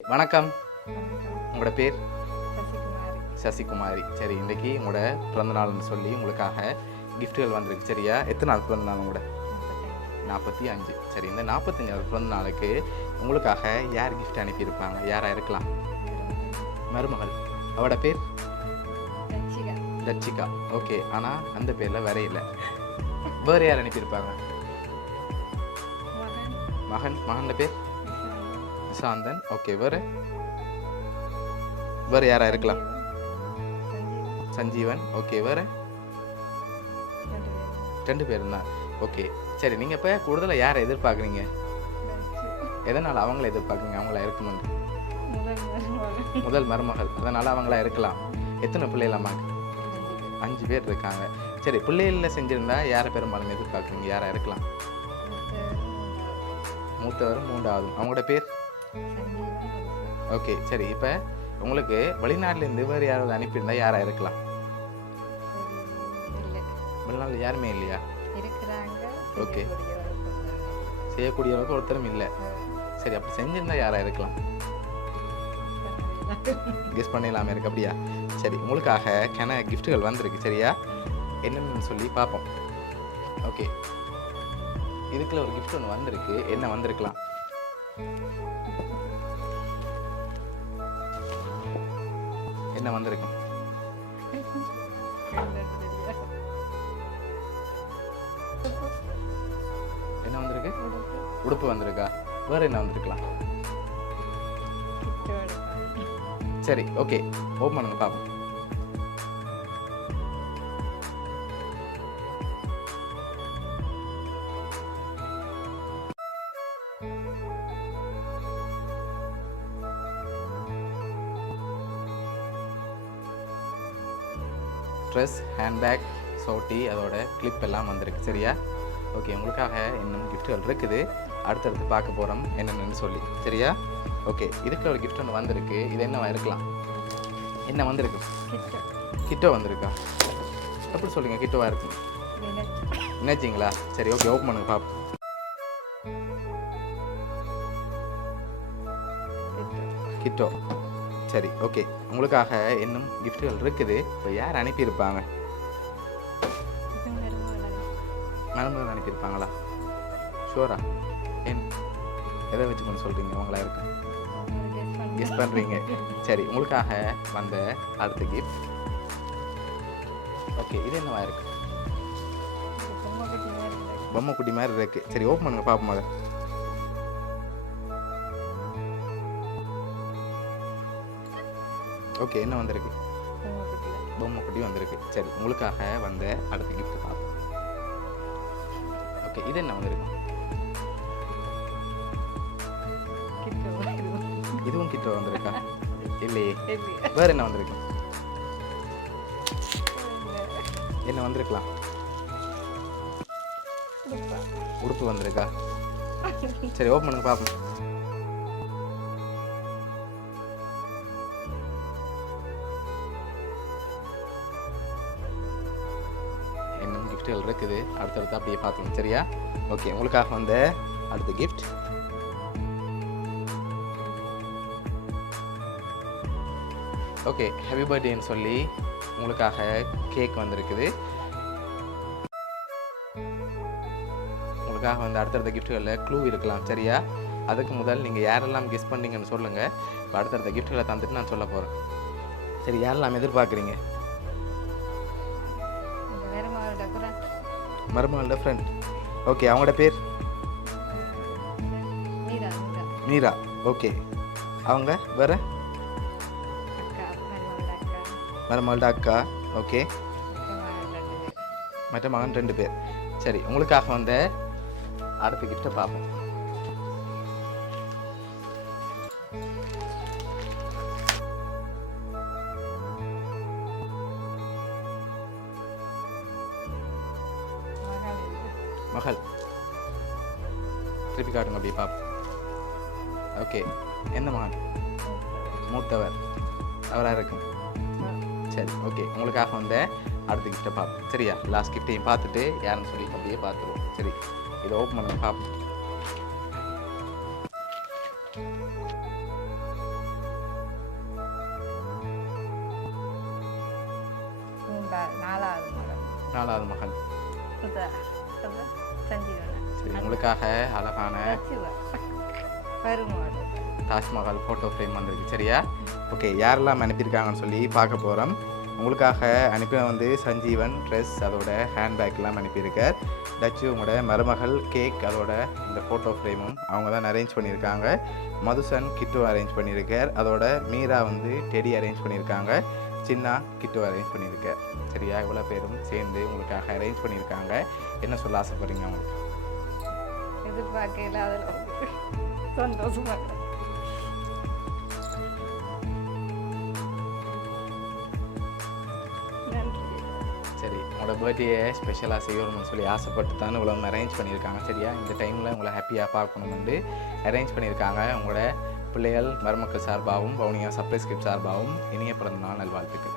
வணக்கம். வணக்கம். உங்களோட பேர்? சசிகுமாரி. சசிகுமாரி. சரி, இன்றைக்கி உங்களோட பிறந்தநாள்னு சொல்லி உங்களுக்காக கிஃப்ட்டுகள் வந்திருக்கு. சரியா? எத்தனை நாள் பிறந்தநாள் உங்களோட? 45. சரி, இந்த 45வது பிறந்த நாளுக்கு உங்களுக்காக யார் கிஃப்ட் அனுப்பியிருப்பாங்க? யாராக இருக்கலாம்? மருமகள். அவட பேர்? ரட்சிகா. ரட்சிகா. ஓகே, ஆனால் அந்த பேரில் வேற இல்லை. வேறு யார் அனுப்பியிருப்பாங்க? மகன். மகன் பேர்? நிஷாந்தன். நிஷாந்தன். ஓகே, வேறு வேறு யாராக இருக்கலாம்? சஞ்சீவன். சஞ்சீவன். ஓகே, வேறு 2 பேரும். 2 பேரும் தான். ஓகே, சரி, நீங்கள் இப்போ கூடுதலாக யாரை எதிர்பார்க்குறீங்க? ரட்சி. எதனால் அவங்கள எதிர்பார்க்குறீங்க? அவங்களா இருக்கணும். முதல் மருமகன். முதல் மருமகள், அதனால் அவங்களா இருக்கலாம். எத்தனை பிள்ளைகள் அம்மாக்கு? 5 பேர் இருக்காங்க. சரி, பிள்ளைகளில் செஞ்சுருந்தா யாரை பெரும்பாலும் எதிர்பார்க்குறீங்க? யாராக இருக்கலாம்? மூத்தவரும் 3வது. அவங்களோட பேர்? சஞ்சீவன். அபிஷா. ஓகே, சரி, இப்போ உங்களுக்கு வெளிநாட்டிலேருந்து வேறு யாராவது அனுப்பியிருந்தா யாராக இருக்கலாம்? இல்லை. வெளிநாட்டில் யாருமே இல்லையா? இருக்கிறாங்க. ஓகே. செய்யக்கூடியவர்கள். செய்யக்கூடிய அளவுக்கு ஒருத்தரும் இல்லை. சரி, அப்படி செஞ்சுருந்தா யாராக இருக்கலாம்? கெஸ் பண்ணிடலாமே இருக்கு. அப்படியா? சரி, உங்களுக்காக கிஃப்ட்டுகள் வந்திருக்கு. சரியா? என்னென்னு சொல்லி பார்ப்போம். ஓகே, இதுக்குள்ள ஒரு கிஃப்ட் ஒன்று வந்திருக்கு. என்ன வந்திருக்கலாம்? என்ன வந்திருக்கும்? என்ன வந்திருக்கு? உடுப்பு வந்திருக்கா? வேற என்ன வந்திருக்கலாம்? சரி, ஓகே, ஓப்பன் பண்ணுங்க பார்ப்போம். ட்ரெஸ், ஹேண்ட்பேக், சோட்டி, அதோட கிளிப் எல்லாம் வந்திருக்கு. சரியா? ஓகே, உங்களுக்காக இன்னும் கிஃப்ட்டுகள் இருக்குது. அடுத்தடுத்து பார்க்க போகிறோம் என்னென்னு சொல்லி. சரியா? ஓகே, இதுக்குள்ள ஒரு கிஃப்ட் ஒன்று வந்திருக்கு. இது என்னவா இருக்கலாம்? என்ன வந்திருக்கு? கிட்டோ வந்திருக்கா? எப்படி சொல்லுங்க கிட்டோவா இருக்கு? நினைச்சிங்களா? சரி, ஓகே, ஓப்பன் பண்ணுங்க பார்ப்போம். கிட்டோ. சரி, ஓகே, உங்களுக்காக இன்னும் கிஃப்ட்டுகள் இருக்குது. இப்போ யார் அனுப்பியிருப்பாங்க? மருமகள் அனுப்பியிருப்பாங்களா? ஷோரா? ஏன் எதை வச்சு கொண்டு சொல்கிறீங்க? அவங்களா இருக்கு கெஸ் பண்ணுறீங்க. சரி, உங்களுக்காக வந்த அடுத்த கிஃப்ட். ஓகே, இது என்னவா இருக்கு? பொம்மை குட்டி மாதிரி இருக்கு. சரி, ஓப்பன் பண்ணுங்க பார்ப்போம். அதை ஓகே, என்ன வந்திருக்கு? பொம்மை குட்டி வந்திருக்கு. சரி, உங்களுக்காக வந்த அடுத்த கிஃப்ட் பார்ப்போம். ஓகே, இது என்ன வந்திருக்கு? இதுவும் கிட்ட வந்திருக்கா? இல்லையே. வேற என்ன வந்திருக்கு? என்ன வந்திருக்கலாம்? உடுப்பு வந்திருக்கா? சரி, ஓப்பன் பண்ணுங்க பார்ப்போம். இன்னும் கிஃப்ட்டுகள் இருக்குது. அடுத்தடுத்து அப்படியே பார்த்துங்க. சரியா? ஓகே, உங்களுக்காக வந்த அடுத்த கிஃப்ட். ஓகே, ஹாப்பி பர்த்டேன்னு சொல்லி உங்களுக்காக கேக் வந்திருக்குது. உங்களுக்காக வந்து அடுத்தடுத்த கிஃப்ட்டுகளில் க்ளூ இருக்கலாம். சரியா? அதுக்கு முதல் நீங்கள் யாரெல்லாம் கெஸ் பண்ணீங்கன்னு சொல்லுங்கள். இப்போ அடுத்தடுத்த கிஃப்ட்டுகளை தந்துட்டு நான் சொல்ல போகிறேன். சரி, யாரெல்லாம் எதிர்பார்க்குறீங்க? மருமகளோட ஃப்ரெண்ட். ஓகே, அவங்களோட பேர்? மீரா. ஓகே, அவங்க வேற? மருமகளோட அக்கா. ஓகே, மற்ற மகன் 2 பேர். சரி, உங்களுக்காக வந்த அடுத்த கிஃப்ட்டை பார்ப்போம். மகள். திருப்பி காட்டுங்க, அப்படியே பார்ப்போம். ஓகே, எந்த மகன்? மூத்தவர். அவராக இருக்கும். சரி, ஓகே, உங்களுக்காக வந்த அடுத்த கிஃப்ட்டை பார்ப்போம். சரியா? லாஸ்ட் கிஃப்ட்டையும் பார்த்துட்டு யாருன்னு சொல்லி அப்படியே பார்த்துருவோம். சரி, இதை ஓப்பன் பண்ணுங்க பார்ப்போம். 4வது மகன். அதான் அதான் சஞ்சீவனா சரி, உங்களுக்காக அழகான லட்சுவா பெருமாள் தாஜ்மஹால் ஃபோட்டோ ஃப்ரேம் வந்திருக்கு. சரியா? ஓகே, யாரெல்லாம் அனுப்பியிருக்காங்கன்னு சொல்லி பார்க்க போகிறோம். உங்களுக்காக அனுப்பின வந்து சஞ்சீவன் ட்ரெஸ், அதோட ஹேண்ட்பேக்லாம் அனுப்பியிருக்கார். டச்சு உங்களோட மருமகள் கேக், அதோட இந்த ஃபோட்டோ ஃப்ரேமும் அவங்க தான் அரேஞ்ச் பண்ணியிருக்காங்க. மதுசன் கிட்டு அரேஞ்ச் பண்ணியிருக்கார். அதோட மீரா வந்து டெடி அரேஞ்ச் பண்ணியிருக்காங்க. சின்னா கிட்டு அரேஞ்ச் பண்ணியிருக்கார். சரியா? இவ்வளோ பேரும் சேர்ந்து உங்களுக்காக அரேஞ்ச் பண்ணியிருக்காங்க. என்ன சொல்ல ஆசைப்படுறீங்க உங்களுக்கு? எதிர்பார்க்கல அதில் சந்தோஷமா இருக்கு. நன்றி. சரி, உங்களோட பர்த்டே ஸ்பெஷலாக செய்யணும்னு சொல்லி ஆசைப்பட்டு தான் இவ்வளோ அரேஞ்ச் பண்ணியிருக்காங்க. சரியா? இந்த டைமில் உங்களை ஹாப்பியாக பார்க்கணும்னு அரேஞ்ச் பண்ணியிருக்காங்க. உங்களோட பிள்ளைகள் மருமக்கள் சார்பாகவும் வவுனியா சர்ப்ரைஸ் கிஃப்ட் சார்பாகவும் இனிய பிறந்த நாள் நல்வாழ்த்துக்கள்.